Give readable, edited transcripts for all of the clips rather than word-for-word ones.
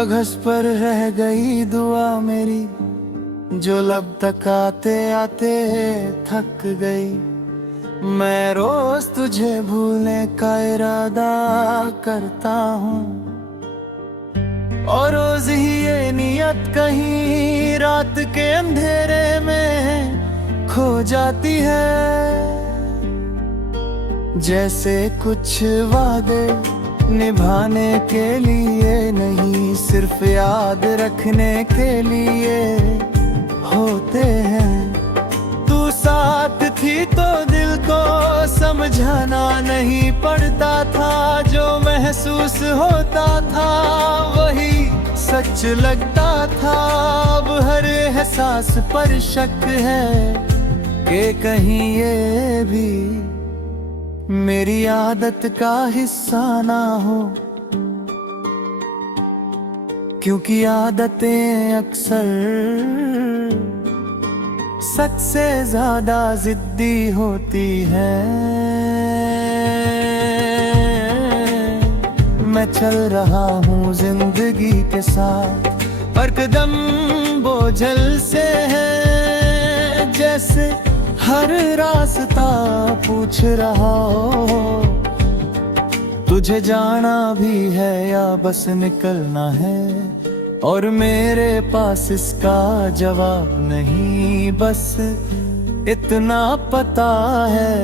कागज पर रह गई दुआ मेरी, जो लब तक आते आते थक गई। मैं रोज तुझे भूलने का इरादा करता हूँ, और रोज ही ये नियत कहीं रात के अंधेरे में खो जाती है। जैसे कुछ वादे निभाने के लिए नहीं, सिर्फ याद रखने के लिए होते हैं। तू साथ थी तो दिल को समझाना नहीं पड़ता था, जो महसूस होता था वही सच लगता था। अब हर एहसास पर शक है कि कहीं ये भी मेरी आदत का हिस्सा ना हो, क्योंकि आदतें अक्सर सच से ज्यादा जिद्दी होती है। मैं चल रहा हूँ जिंदगी के साथ, पर कदम बोझल से है, जैसे हर रास्ता पूछ रहा हो तुझे जाना भी है या बस निकलना है। और मेरे पास इसका जवाब नहीं, बस इतना पता है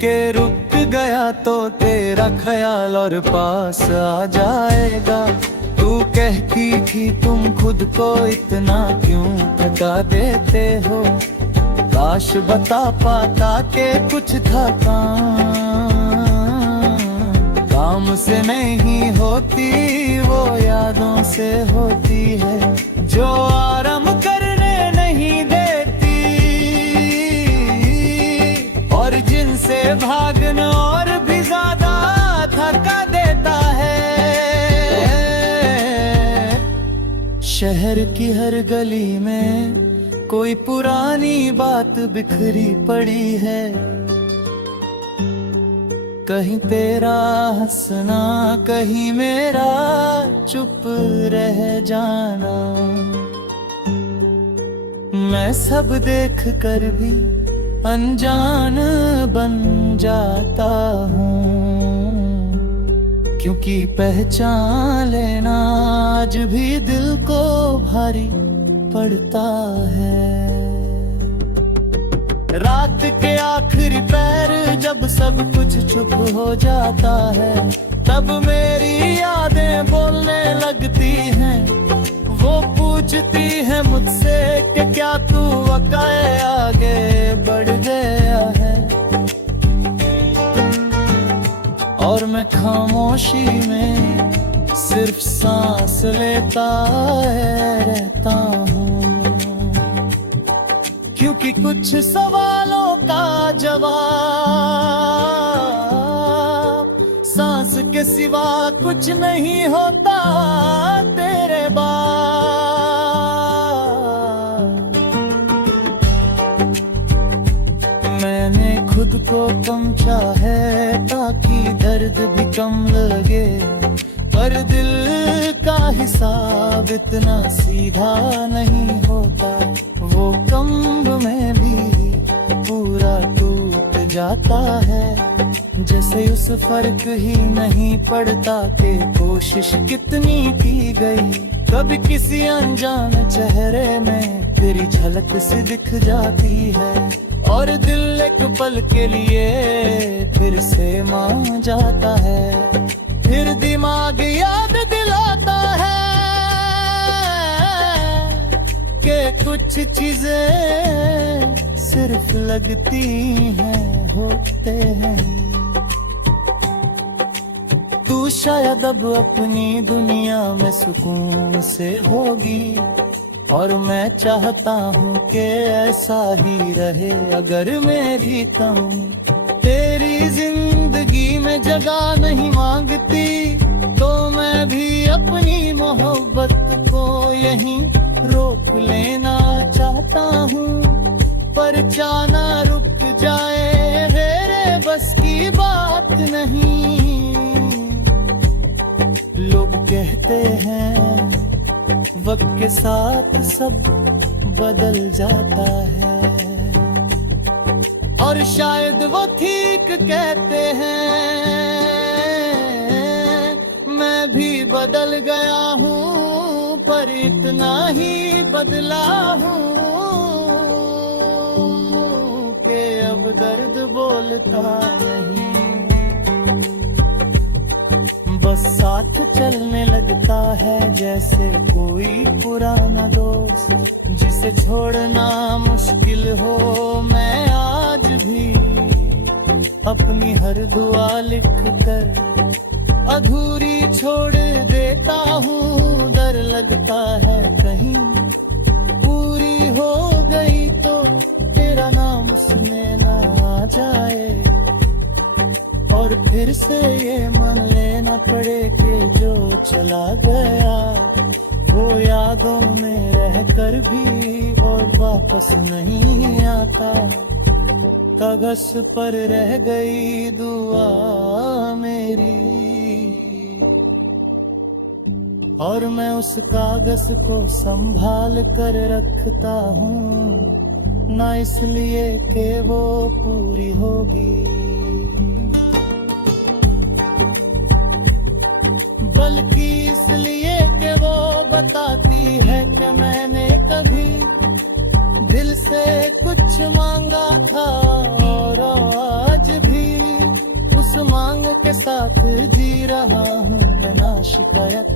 कि रुक गया तो तेरा ख्याल और पास आ जाएगा। तू कहती थी तुम खुद को इतना क्यों थका देते हो, काश बता पाता कि कुछ था काम से नहीं होती, वो यादों से होती है जो आराम करने नहीं देती, और जिनसे भागना और भी ज्यादा थका देता है। शहर की हर गली में कोई पुरानी बात बिखरी पड़ी है, कहीं तेरा हंसना, कहीं मेरा चुप रह जाना। मैं सब देख कर भी अनजान बन जाता हूँ, क्योंकि पहचान लेना आज भी दिल को भारी पड़ता है। रात के आखिरी पैर जब सब कुछ चुप हो जाता है, तब मेरी यादें बोलने लगती हैं। वो पूछती है मुझसे कि क्या तू वाकई आगे बढ़ गया है, और मैं खामोशी में सिर्फ सांस लेता रहता हूँ, क्योंकि कुछ सवालों का जवाब सांस के सिवा कुछ नहीं होता तेरे बाद। मैंने खुद को समझा है ताकि दर्द भी कम लगे, पर दिल का हिसाब इतना सीधा नहीं होता। वो कम्ब में भी पूरा टूट जाता है, जैसे उस फर्क ही नहीं पड़ता कि कोशिश कितनी की गई। कभी किसी अनजान चेहरे में तेरी झलक सी दिख जाती है, और दिल एक पल के लिए फिर से मान जाता है। फिर दिमाग याद दिलाता है कि कुछ चीजें सिर्फ लगती हैं, होते हैं। तू शायद अब अपनी दुनिया में सुकून से होगी, और मैं चाहता हूँ कि ऐसा ही रहे। अगर मेरी कमी तेरी जिंदगी में जगह नहीं मांगती, तो मैं भी अपनी मोहब्बत को यहीं रोक लेना चाहता हूँ। पर जाना रुक जाए मेरे बस की बात नहीं, कहते हैं वक्त के साथ सब बदल जाता है, और शायद वो ठीक कहते हैं। मैं भी बदल गया हूँ पर इतना ही बदला हूँ कि अब दर्द बोलता नहीं, बस साथ चलने लगता है जैसे कोई पुराना दोस्त जिसे छोड़ना मुश्किल हो। मैं आज भी अपनी हर दुआ लिख कर अधूरी छोड़ देता हूँ। डर लगता है कहीं पूरी हो गई तो तेरा नाम उसमें ना आ जाए, और फिर से ये मान लेना पड़े कि जो चला गया वो यादों में रह कर भी और वापस नहीं आता। कागज पर रह गई दुआ मेरी, और मैं उस कागज को संभाल कर रखता हूँ, ना इसलिए कि वो पूरी होगी बल्कि इसलिए कि वो बताती है कि मैंने कभी दिल से कुछ मांगा था, और आज भी उस मांग के साथ जी रहा हूँ बिना शिकायत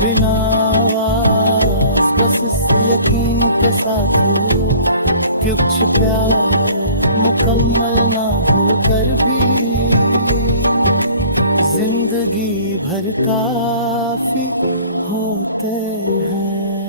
बिना आवाज, बस इस यकीन के साथ कि कुछ प्यार मुकम्मल ना होकर भी जिंदगी भर काफी होते हैं।